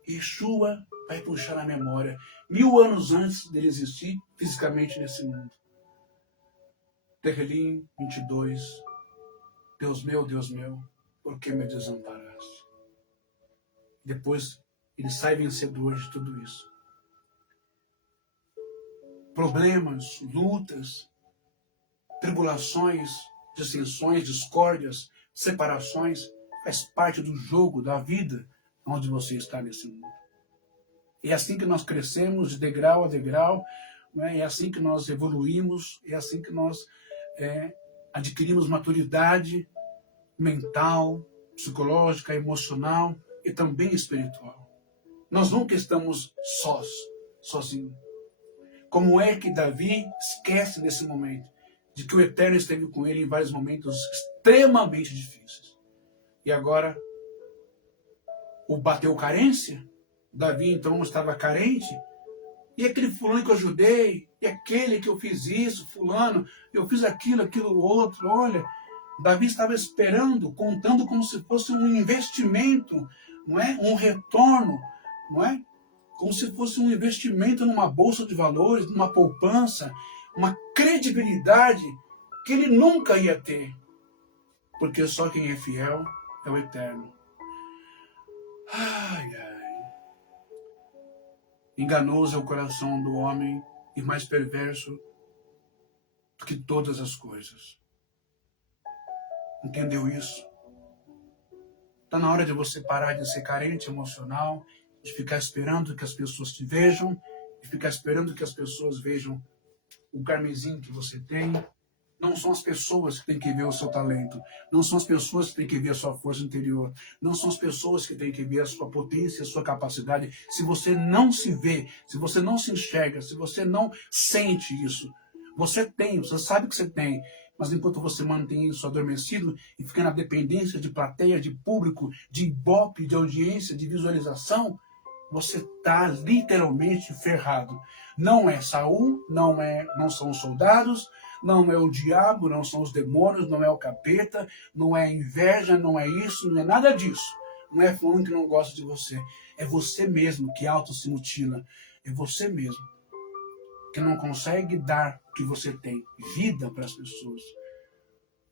Yeshua vai puxar na memória 1000 anos antes dele existir fisicamente nesse mundo. Tehillim 22, Deus meu, por que me desamparaste? Depois ele sai vencedor de tudo isso. Problemas, lutas, tribulações, dissensões, discórdias, separações, faz parte do jogo, da vida, onde você está nesse mundo. É assim que nós crescemos de degrau a degrau, né? É assim que nós evoluímos, é assim que nós adquirimos maturidade mental, psicológica, emocional e também espiritual. Nós nunca estamos sozinhos. Como é que Davi esquece nesse momento de que o Eterno esteve com ele em vários momentos extremamente difíceis? E agora, o bateu carência? Davi então estava carente? E aquele fulano que eu ajudei, e aquele que eu fiz isso, fulano, eu fiz aquilo outro, olha, Davi estava esperando, contando como se fosse um investimento, não é? Um retorno, não é? como se fosse um investimento numa bolsa de valores, numa poupança, uma credibilidade que ele nunca ia ter. Porque só quem é fiel é o eterno. Ai, ai. Enganoso é o coração do homem e mais perverso do que todas as coisas. Entendeu isso? Está na hora de você parar de ser carente emocional, de ficar esperando que as pessoas te vejam, de ficar esperando que as pessoas vejam o carmesim que você tem. Não são as pessoas que têm que ver o seu talento. Não são as pessoas que têm que ver a sua força interior. Não são as pessoas que têm que ver a sua potência, a sua capacidade. Se você não se vê, se você não se enxerga, se você não sente isso, você tem, você sabe que você tem, mas enquanto você mantém isso adormecido e fica na dependência de plateia, de público, de ibope, de audiência, de visualização, você está literalmente ferrado. Não é Saul, não são os soldados, não é o diabo, não são os demônios, não é o capeta, não é a inveja, não é isso, não é nada disso. Não é fulano que não gosta de você. É você mesmo que auto se mutila. É você mesmo que não consegue dar o que você tem, vida para as pessoas.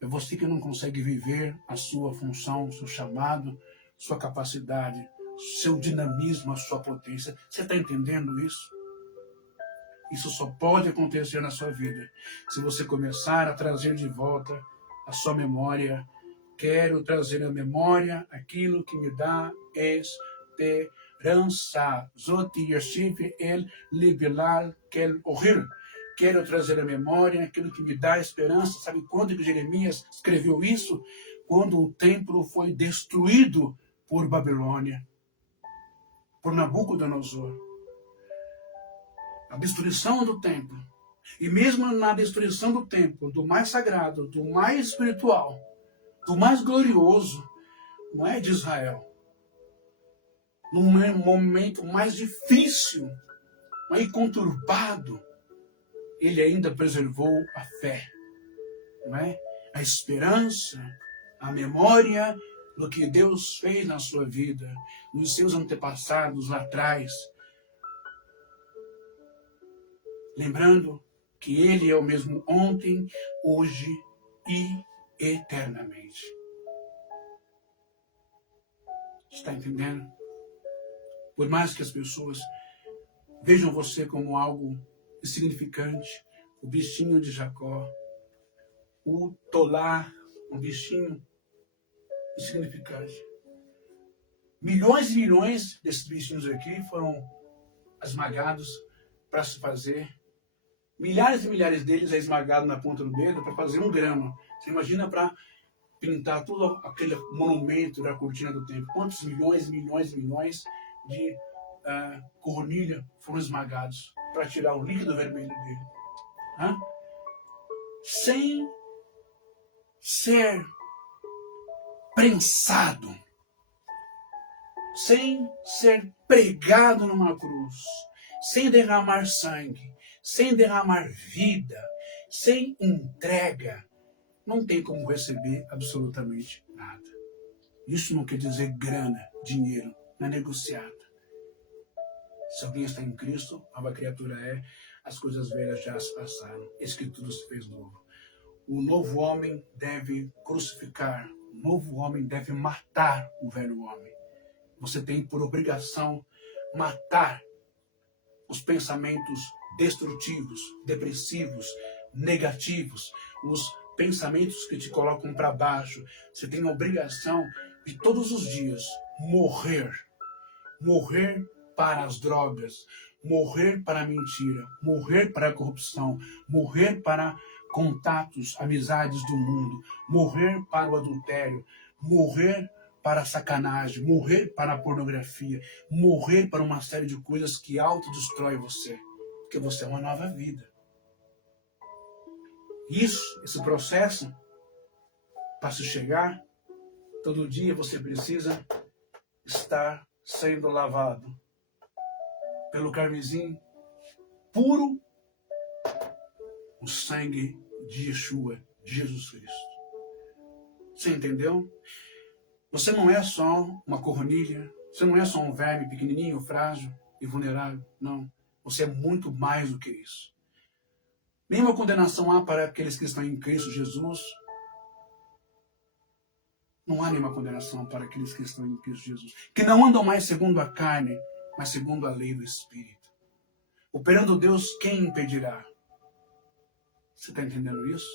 É você que não consegue viver a sua função, seu chamado, sua capacidade, seu dinamismo, a sua potência. Você está entendendo isso? Isso só pode acontecer na sua vida se você começar a trazer de volta a sua memória. Quero trazer à memória aquilo que me dá esperança. Zoti yashiv el libilal kel ohir. Quero trazer à memória aquilo que me dá esperança. Sabe quando que Jeremias escreveu isso? Quando o templo foi destruído por Babilônia, por Nabucodonosor. A destruição do templo. E mesmo na destruição do templo, do mais sagrado, do mais espiritual, do mais glorioso, não é de Israel, no momento mais difícil, mais conturbado, ele ainda preservou a fé, não é? A esperança, a memória do que Deus fez na sua vida, nos seus antepassados lá atrás. Lembrando que Ele é o mesmo ontem, hoje e eternamente. Está entendendo? Por mais que as pessoas vejam você como algo insignificante, o bichinho de Jacó, o Tolá, um bichinho insignificante. Milhões e milhões desses bichinhos aqui foram esmagados para se fazer. Milhares e milhares deles é esmagado na ponta do dedo para fazer 1 grama. Você imagina para pintar todo aquele monumento da cortina do tempo. Quantos milhões, milhões, milhões de cornilha foram esmagados para tirar o líquido vermelho dele. Hã? Sem ser prensado, sem ser pregado numa cruz, sem derramar sangue, sem derramar vida, sem entrega, não tem como receber absolutamente nada. Isso não quer dizer grana, dinheiro, não é negociado. Se alguém está em Cristo, nova criatura é, as coisas velhas já se passaram, eis que tudo se fez novo. O novo homem deve crucificar, o novo homem deve matar o velho homem. Você tem por obrigação matar os pensamentos destrutivos, depressivos, negativos, os pensamentos que te colocam para baixo. Você tem a obrigação de todos os dias morrer. Morrer para as drogas, morrer para a mentira, morrer para a corrupção, morrer para contatos, amizades do mundo, morrer para o adultério, morrer para a sacanagem, morrer para a pornografia, morrer para uma série de coisas que autodestrói você, porque você é uma nova vida. Esse processo, para se chegar, todo dia você precisa estar sendo lavado pelo carmesim puro, o sangue de Yeshua, de Jesus Cristo. Você entendeu? Você não é só uma cornilha, você não é só um verme pequenininho, frágil. e vulnerável. Não. Você é muito mais do que isso. Nenhuma condenação há para aqueles que estão em Cristo Jesus. Não há nenhuma condenação para aqueles que estão em Cristo Jesus. Que não andam mais segundo a carne, mas segundo a lei do Espírito. Operando Deus, quem impedirá? Você está entendendo isso?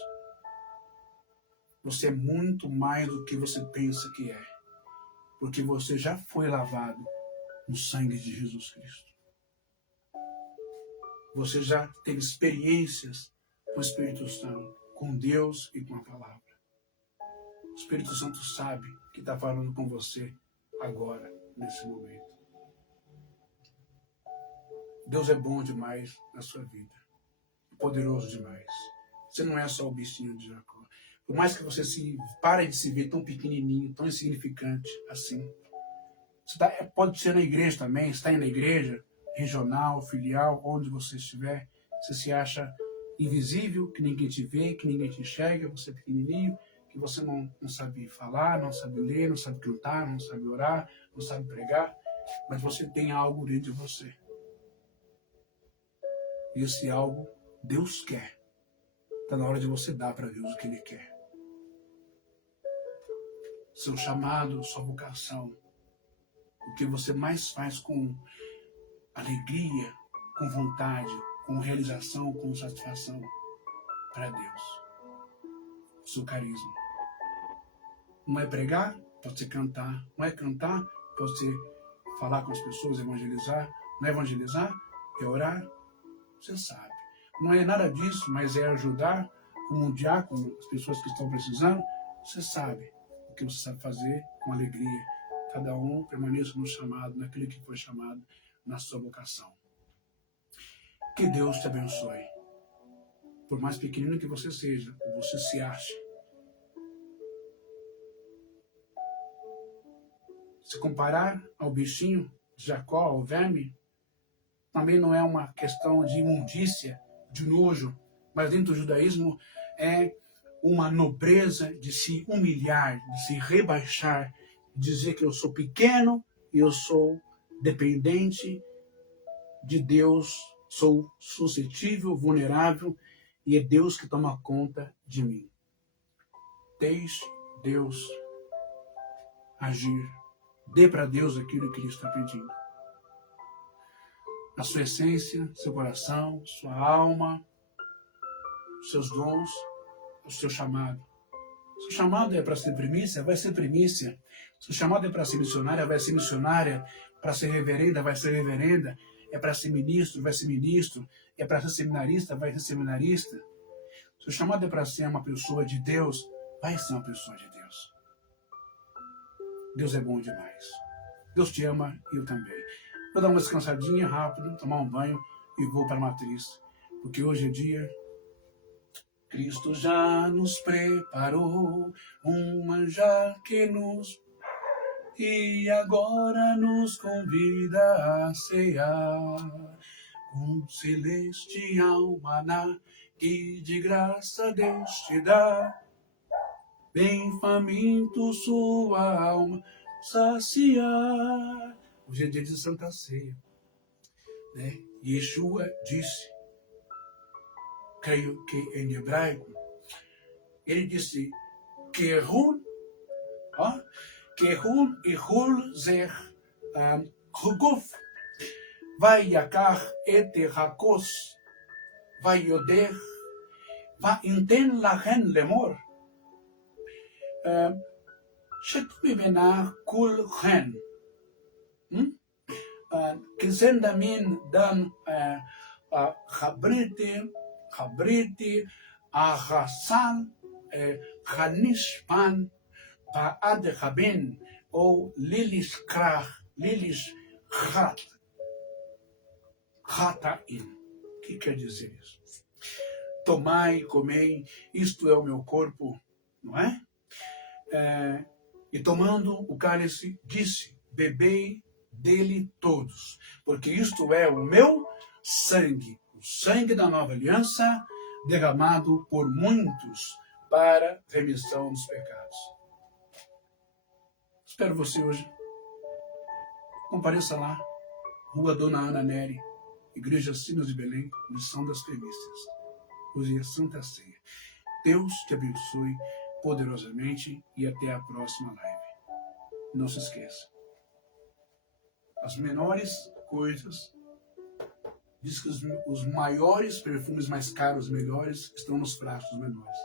Você é muito mais do que você pensa que é. Porque você já foi lavado no sangue de Jesus Cristo. Você já teve experiências com o Espírito Santo, com Deus e com a palavra. O Espírito Santo sabe que está falando com você agora, nesse momento. Deus é bom demais na sua vida. Poderoso demais. Você não é só o bichinho de Jacó. Por mais que você pare de se ver tão pequenininho, tão insignificante assim. Você pode ser na igreja também, está na igreja, regional, filial, onde você estiver. Você se acha invisível, que ninguém te vê, que ninguém te enxerga, você é pequenininho, que você não sabe falar, não sabe ler, não sabe cantar, não sabe orar, não sabe pregar, mas você tem algo dentro de você. E esse algo Deus quer. Está na hora de você dar para Deus o que Ele quer. Seu chamado, sua vocação, o que você mais faz com alegria, com vontade, com realização, com satisfação para Deus. Seu carisma. Não é pregar, pode ser cantar. Não é cantar, pode ser falar com as pessoas, evangelizar. Não é evangelizar, é orar. Você sabe. Não é nada disso, mas é ajudar como um diácono, as pessoas que estão precisando. Você sabe o que você sabe fazer com alegria. Cada um permaneça no chamado, naquilo que foi chamado, na sua vocação. Que Deus te abençoe. Por mais pequenino que você seja, ou você se ache, se comparar ao bichinho de Jacó, ao verme, também não é uma questão de imundícia, de nojo, mas dentro do judaísmo é uma nobreza de se humilhar, de se rebaixar, de dizer que eu sou pequeno e eu sou dependente de Deus, sou suscetível, vulnerável, e é Deus que toma conta de mim. Deixe Deus agir. Dê para Deus aquilo que Ele está pedindo. A sua essência, seu coração, sua alma, seus dons, o seu chamado. Se o chamado é para ser primícia, vai ser primícia. Se o chamado é para ser missionária, vai ser missionária. Para ser reverenda, vai ser reverenda. É para ser ministro, vai ser ministro. É para ser seminarista, vai ser seminarista. Se o chamado é para ser uma pessoa de Deus, vai ser uma pessoa de Deus. Deus é bom demais. Deus te ama e eu também. Vou dar uma descansadinha rápido, tomar um banho e vou para a matriz. Porque hoje é dia. Cristo já nos preparou um manjar que nos... E agora nos convida a cear com celestial maná que de graça Deus te dá. Bem faminto sua alma saciar. Hoje é dia de Santa Ceia, né? Yeshua disse, creio que em hebraico, ele disse, Kehun ihul zeh huguf, vai yakar et hakos, vai yoder, vai inten lachen lemor, שתמי בנה כולכן, כזנדמין דם חבריתי, החסן, חנישפן, בעד החבין, או ליליש כרך, ליליש חטאים. O que quer dizer isso? Tomai e comei, isto é o meu corpo, não é? E tomando o cálice, disse, bebei dele todos, porque isto é o meu sangue, o sangue da nova aliança, derramado por muitos para remissão dos pecados. Espero você hoje. Compareça lá, Rua Dona Ana Nery, Igreja Sinos de Belém, Missão das Primícias. Hoje é Santa Ceia. Deus te abençoe poderosamente e até a próxima live. Não se esqueça, as menores coisas, diz que os maiores perfumes mais caros, melhores, estão nos frascos menores.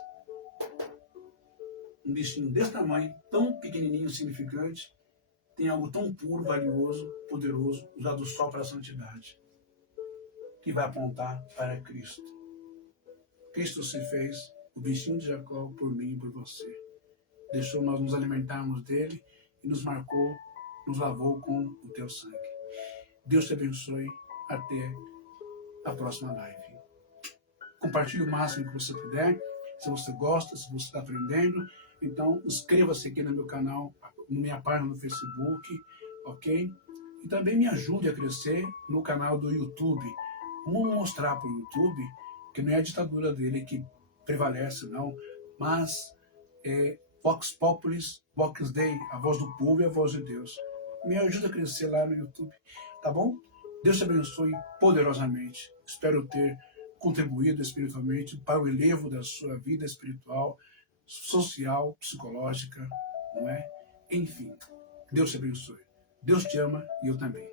Um bichinho desse tamanho, tão pequenininho, insignificante, tem algo tão puro, valioso, poderoso, usado só para a santidade, que vai apontar para Cristo. Cristo se fez o bichinho de Jacó por mim e por você. Deixou nós nos alimentarmos dele e nos marcou, nos lavou com o teu sangue. Deus te abençoe. Até a próxima live. Compartilhe o máximo que você puder. Se você gosta, se você está aprendendo, então inscreva-se aqui no meu canal, na minha página no Facebook, ok? E também me ajude a crescer no canal do YouTube. Vamos mostrar para o YouTube que não é a ditadura dele que prevalece, não, mas é Vox Populis, Vox Dei, a voz do povo e a voz de Deus. Me ajuda a crescer lá no YouTube, tá bom? Deus te abençoe poderosamente. Espero ter contribuído espiritualmente para o elevo da sua vida espiritual, social, psicológica, não é? Enfim, Deus te abençoe. Deus te ama e eu também.